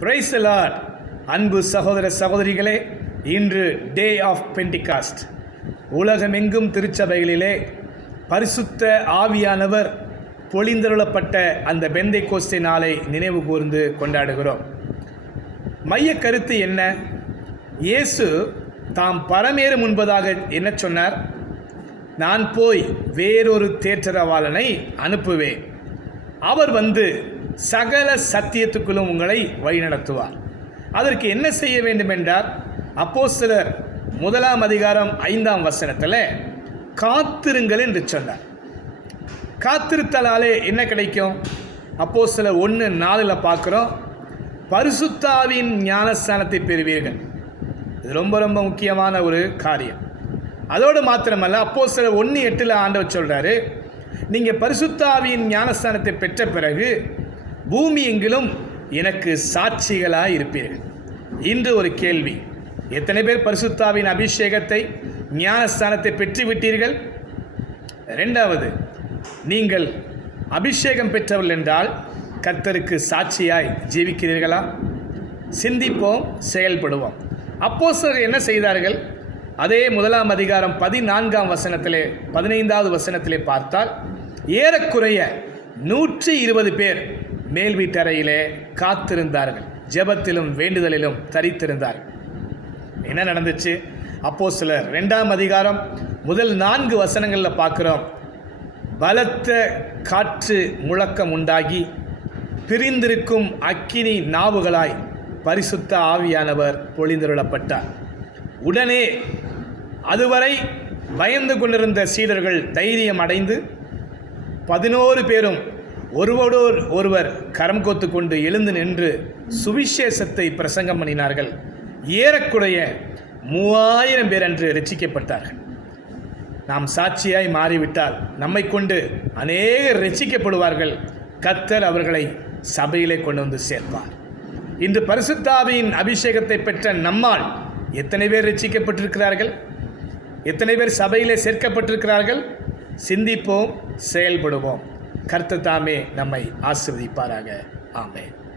Praise the Lord அன்பு சகோதர சகோதரிகளே இன்று டே ஆஃப் பெண்டிகாஸ்ட் உலகமெங்கும் திருச்சபைகளிலே பரிசுத்த ஆவியானவர் பொழிந்தருளப்பட்ட அந்த பெந்தை கோஸ்தை நாளை நினைவு கூர்ந்து கொண்டாடுகிறோம். மைய கருத்து என்ன? இயேசு தாம் பரமேறும் முன்பதாக என்ன சொன்னார்? நான் போய் வேறொரு தேற்றரவாளனை அனுப்புவேன். அவர் வந்து சகல சத்தியத்துக்குள்ளும் உங்களை வழிநடத்துவார். அதற்கு என்ன செய்ய வேண்டும் என்றார் சிலர் முதலாம் அதிகாரம் ஐந்தாம் வசனத்தில் காத்திருங்கள் என்று சொன்னார். காத்திருத்தலாலே என்ன கிடைக்கும்? அப்போ சில ஒன்று நாலில் பார்க்குறோம் பரிசுத்தாவின் ஞானஸ்தானத்தை பெறுவீர்கள். இது ரொம்ப ரொம்ப முக்கியமான ஒரு காரியம். அதோடு மாத்திரமல்ல அப்போ சில ஒன்று எட்டில் ஆண்டவர் சொல்கிறாரு நீங்கள் பரிசுத்தாவியின் ஞானஸ்தானத்தை பெற்ற பிறகு பூமி எங்கிலும் எனக்கு சாட்சிகளாக இருப்பீர்கள். இன்று ஒரு கேள்வி. எத்தனை பேர் பரிசுத்தாவின் அபிஷேகத்தை ஞானஸ்தானத்தை பெற்றுவிட்டீர்கள்? ரெண்டாவது நீங்கள் அபிஷேகம் பெற்றவர்கள் என்றால் கர்த்தருக்கு சாட்சியாய் ஜீவிக்கிறீர்களா? சிந்திப்போம் செயல்படுவோம். அப்போஸ்தலர்கள் என்ன செய்தார்கள்? அதே முதலாம் அதிகாரம் பதினான்காம் வசனத்திலே பதினைந்தாவது வசனத்திலே பார்த்தால் ஏறக்குறைய நூற்றி இருபது பேர் மேல் வீட்டறையிலே காத்திருந்தார்கள். ஜெபத்திலும் வேண்டுதலிலும் தரித்திருந்தார்கள். என்ன நடந்துச்சு? அப்போ சிலர் ரெண்டாம் அதிகாரம் முதல் நான்கு வசனங்களில் பார்க்குறோம். பலத்த காற்று முழக்கம் உண்டாகி பிரிந்திருக்கும் அக்கினி நாவுகளாய் பரிசுத்த ஆவியானவர் பொழிந்திருளப்பட்டார். உடனே அதுவரை பயந்து கொண்டிருந்த சீடர்கள் தைரியம் அடைந்து பதினோரு பேரும் ஒருவரோடு ஒருவர் கரம் கோத்து கொண்டு எழுந்து நின்று சுவிசேஷத்தை பிரசங்கம் பண்ணினார்கள். ஏறக்குறைய மூவாயிரம் பேர் அன்று ரசிக்கப்பட்டார்கள் நாம் சாட்சியாய் மாறிவிட்டால் நம்மை கொண்டு அநேகர் ரட்சிக்கப்படுவார்கள் கத்தர் அவர்களை சபையிலே கொண்டு வந்து சேர்ப்பார். இன்று பரிசுத்தாவியின் அபிஷேகத்தை பெற்ற நம்மால் எத்தனை பேர் ரசிக்கப்பட்டிருக்கிறார்கள் எத்தனை பேர் சபையிலே சேர்க்கப்பட்டிருக்கிறார்கள்? சிந்திப்போம் செயல்படுவோம். கர்த்த தாமே நம்மை ஆசிர்வதிப்பாராக. ஆமென்.